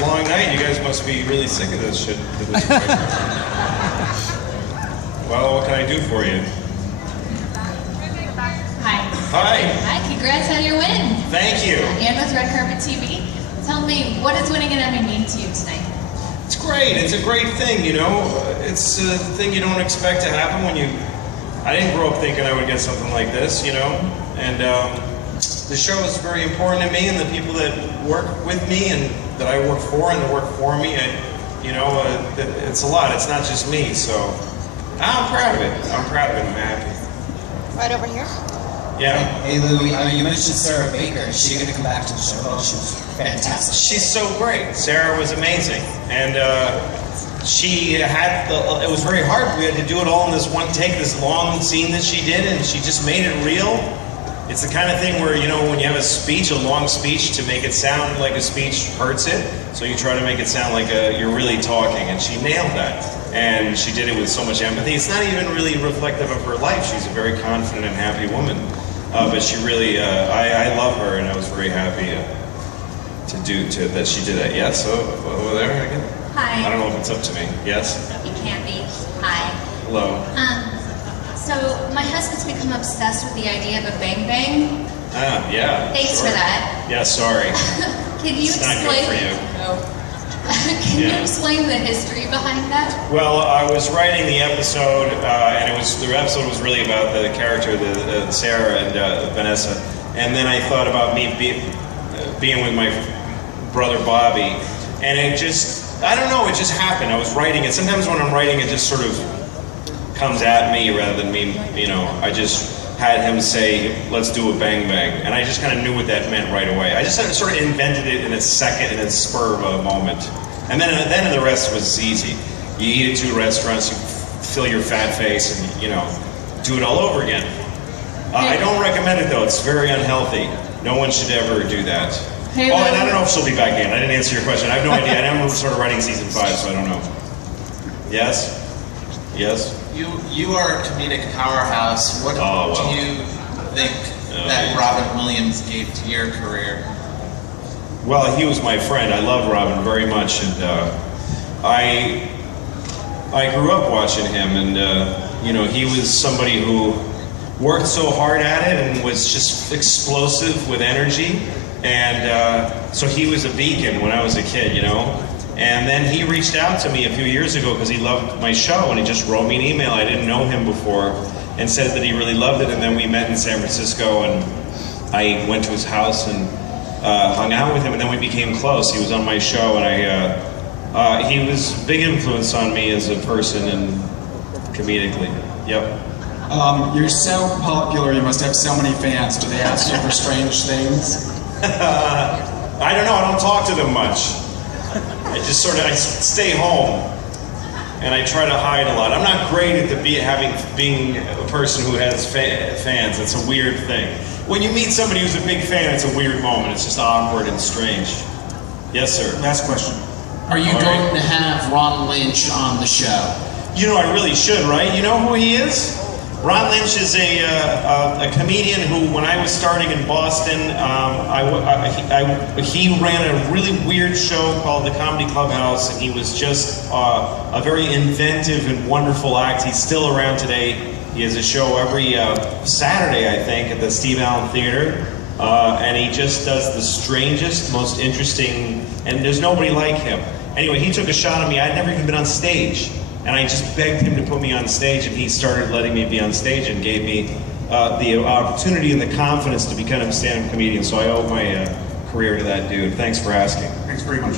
Long night. You guys must be really sick of this shit. Well, what can I do for you? Hi. Hi. Hi, congrats on your win. Thank you. And with Red Carpet TV. Tell me, what does winning an Emmy mean to you tonight? It's great. It's a great thing, you know. It's a thing you don't expect to happen when you... I didn't grow up thinking I would get something like this, you know. And the show is very important to me, and the people that work with me and that I work for and that work for me, you know, it's a lot. It's not just me, so I'm proud of it. I'm proud of it. I'm happy. Right over here? Yeah. Hey Louie, you mentioned Sarah Baker. Is she going to come back to the show? Oh, she was fantastic. She's so great. Sarah was amazing. And she had, it was very hard. We had to do it all in this one take, this long scene that she did, and she just made it real. It's the kind of thing where, you know, when you have a speech, a long speech, to make it sound like a speech hurts it. So you try to make it sound like you're really talking, and she nailed that. And she did it with so much empathy. It's not even really reflective of her life. She's a very confident and happy woman. But she really, I love her, and I was very happy that she did that. Yes, so over there again? Hi. I don't know if it's up to me. Yes? It can be. Hi. Hello. So my husband's become obsessed with the idea of a bang bang. Ah, yeah. Thanks sure. for that. Yeah, sorry. Can you it's explain? Not good for you. No. Can you explain the history behind that? Well, I was writing the episode, and the episode was really about the character, Sarah and Vanessa. And then I thought about me being with my brother Bobby, and it just, I don't know, it just happened. I was writing it. Sometimes when I'm writing, it just sort of comes at me rather than me, you know. I just had him say, let's do a bang bang. And I just kind of knew what that meant right away. I just sort of invented it in a second, in a spur of a moment. And then the rest was easy. You eat at 2 restaurants, you fill your fat face, and, you know, do it all over again. I don't recommend it, though. It's very unhealthy. No one should ever do that. Hey, oh, and I don't know if she'll be back again. I didn't answer your question. I have no idea. I know we're sort of writing season 5, so I don't know. Yes? Yes? You are a comedic powerhouse. What do you think that Robin Williams gave to your career? Well, he was my friend. I love Robin very much, and I grew up watching him, and you know, he was somebody who worked so hard at it and was just explosive with energy, and so he was a beacon when I was a kid, you know. And then he reached out to me a few years ago because he loved my show, and he just wrote me an email. I didn't know him before, and said that he really loved it. And then we met in San Francisco, and I went to his house and hung out with him, and then we became close. He was on my show, and he was a big influence on me as a person and comedically. Yep. You're so popular, you must have so many fans. Do they ask you for strange things? I don't know, I don't talk to them much. I just sort of, I stay home, and I try to hide a lot. I'm not great at being a person who has fans. It's a weird thing. When you meet somebody who's a big fan, it's a weird moment. It's just awkward and strange. Yes, sir. Last question. Are you going to have Ron Lynch on the show? You know, I really should, right? You know who he is? Ron Lynch is a comedian who, when I was starting in Boston, he ran a really weird show called The Comedy Clubhouse, and he was just a very inventive and wonderful act. He's still around today. He has a show every Saturday, I think, at the Steve Allen Theater, and he just does the strangest, most interesting, and there's nobody like him. Anyway, he took a shot at me. I'd never even been on stage. And I just begged him to put me on stage, and he started letting me be on stage and gave me the opportunity and the confidence to become a stand-up comedian. So I owe my career to that dude. Thanks for asking. Thanks very much.